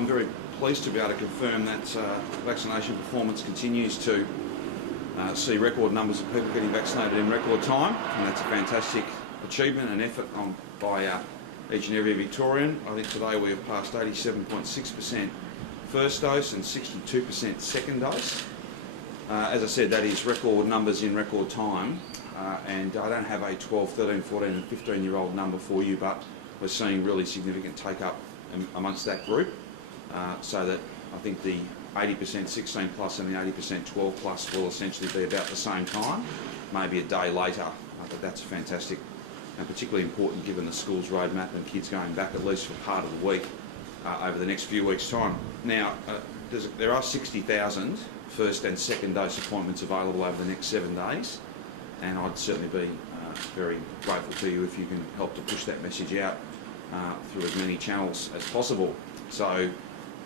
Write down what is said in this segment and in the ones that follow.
I'm very pleased to be able to confirm that vaccination performance continues to see record numbers of people getting vaccinated in record time, and that's a fantastic achievement and effort by each and every Victorian. I think today we have passed 87.6% first dose and 62% second dose. As I said, that is record numbers in record time, and I don't have a 12, 13, 14 and 15-year-old number for you, but we're seeing really significant take-up amongst that group, so that I think the 80% 16 plus and the 80% 12 plus will essentially be about the same time, maybe a day later. But that's fantastic and particularly important given the school's roadmap and kids going back at least for part of the week over the next few weeks' time. Now, there are 60,000 first and second dose appointments available over the next 7 days, and I'd certainly be very grateful to you if you can help to push that message out through as many channels as possible. So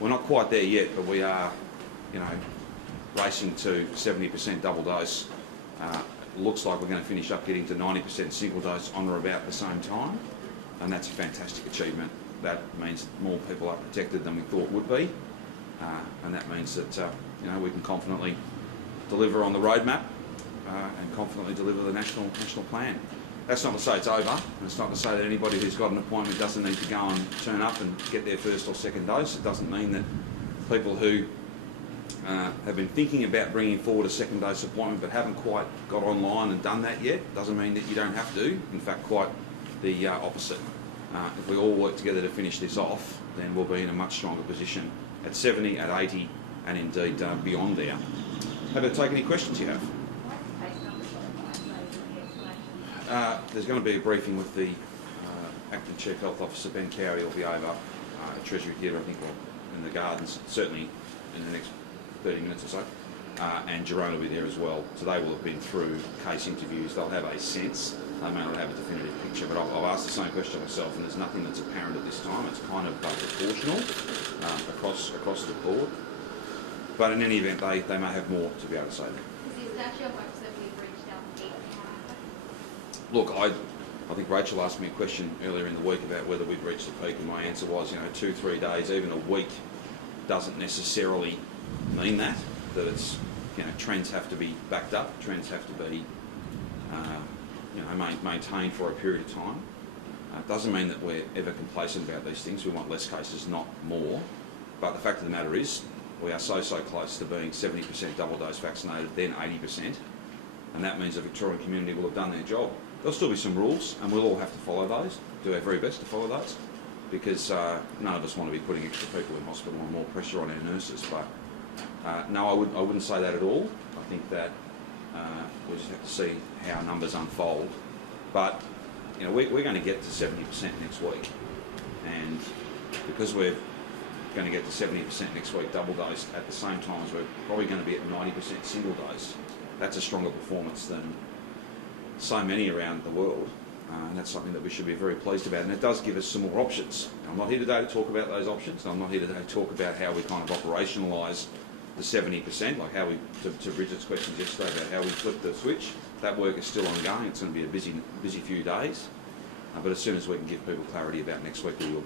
we're not quite there yet, but we are, racing to 70% double dose. It looks like we're going to finish up getting to 90% single dose on or about the same time, and that's a fantastic achievement. That means more people are protected than we thought would be, and that means that we can confidently deliver on the roadmap and confidently deliver the national plan. That's not to say it's over, and it's not to say that anybody who's got an appointment doesn't need to go and turn up and get their first or second dose. It doesn't mean that people who have been thinking about bringing forward a second dose appointment but haven't quite got online and done that yet, doesn't mean that you don't have to. In fact, quite the opposite. If we all work together to finish this off, then we'll be in a much stronger position at 70, at 80, and indeed beyond there. Happy to take any questions you have. There's going to be a briefing with the Acting Chief Health Officer, Ben Cowie, will be over at Treasury Theatre, I think, or in the Gardens, certainly in the next 30 minutes or so, and Jerome will be there as well. So they will have been through case interviews. They'll have a sense. They may not have a definitive picture, but I've asked the same question myself, and there's nothing that's apparent at this time. It's kind of proportional across the board. But in any event, they may have more to be able to say. Is that your hopes that we've reached our peak? Look, I think Rachel asked me a question earlier in the week about whether we'd reached the peak, and my answer was, 2-3 days, even a week, doesn't necessarily mean that it's, trends have to be backed up, trends have to be, maintained for a period of time. It doesn't mean that we're ever complacent about these things. We want less cases, not more. But the fact of the matter is, we are so close to being 70% double dose vaccinated, then 80%, and that means the Victorian community will have done their job. There'll still be some rules, and we'll all have to follow those, do our very best to follow those, because none of us want to be putting extra people in hospital and more pressure on our nurses. But no, I wouldn't say that at all. I think that we just have to see how numbers unfold. But we're going to get to 70% next week, and because we're going to get to 70% next week double dose at the same time as we're probably going to be at 90% single dose, that's a stronger performance than so many around the world, and that's something that we should be very pleased about, and it does give us some more options. I'm not here today to talk about those options, and I'm not here today to talk about how we kind of operationalise the 70%, like how we, to Bridget's questions yesterday about how we flip the switch. That work is still ongoing. It's going to be a busy few days, but as soon as we can give people clarity about next week, we will.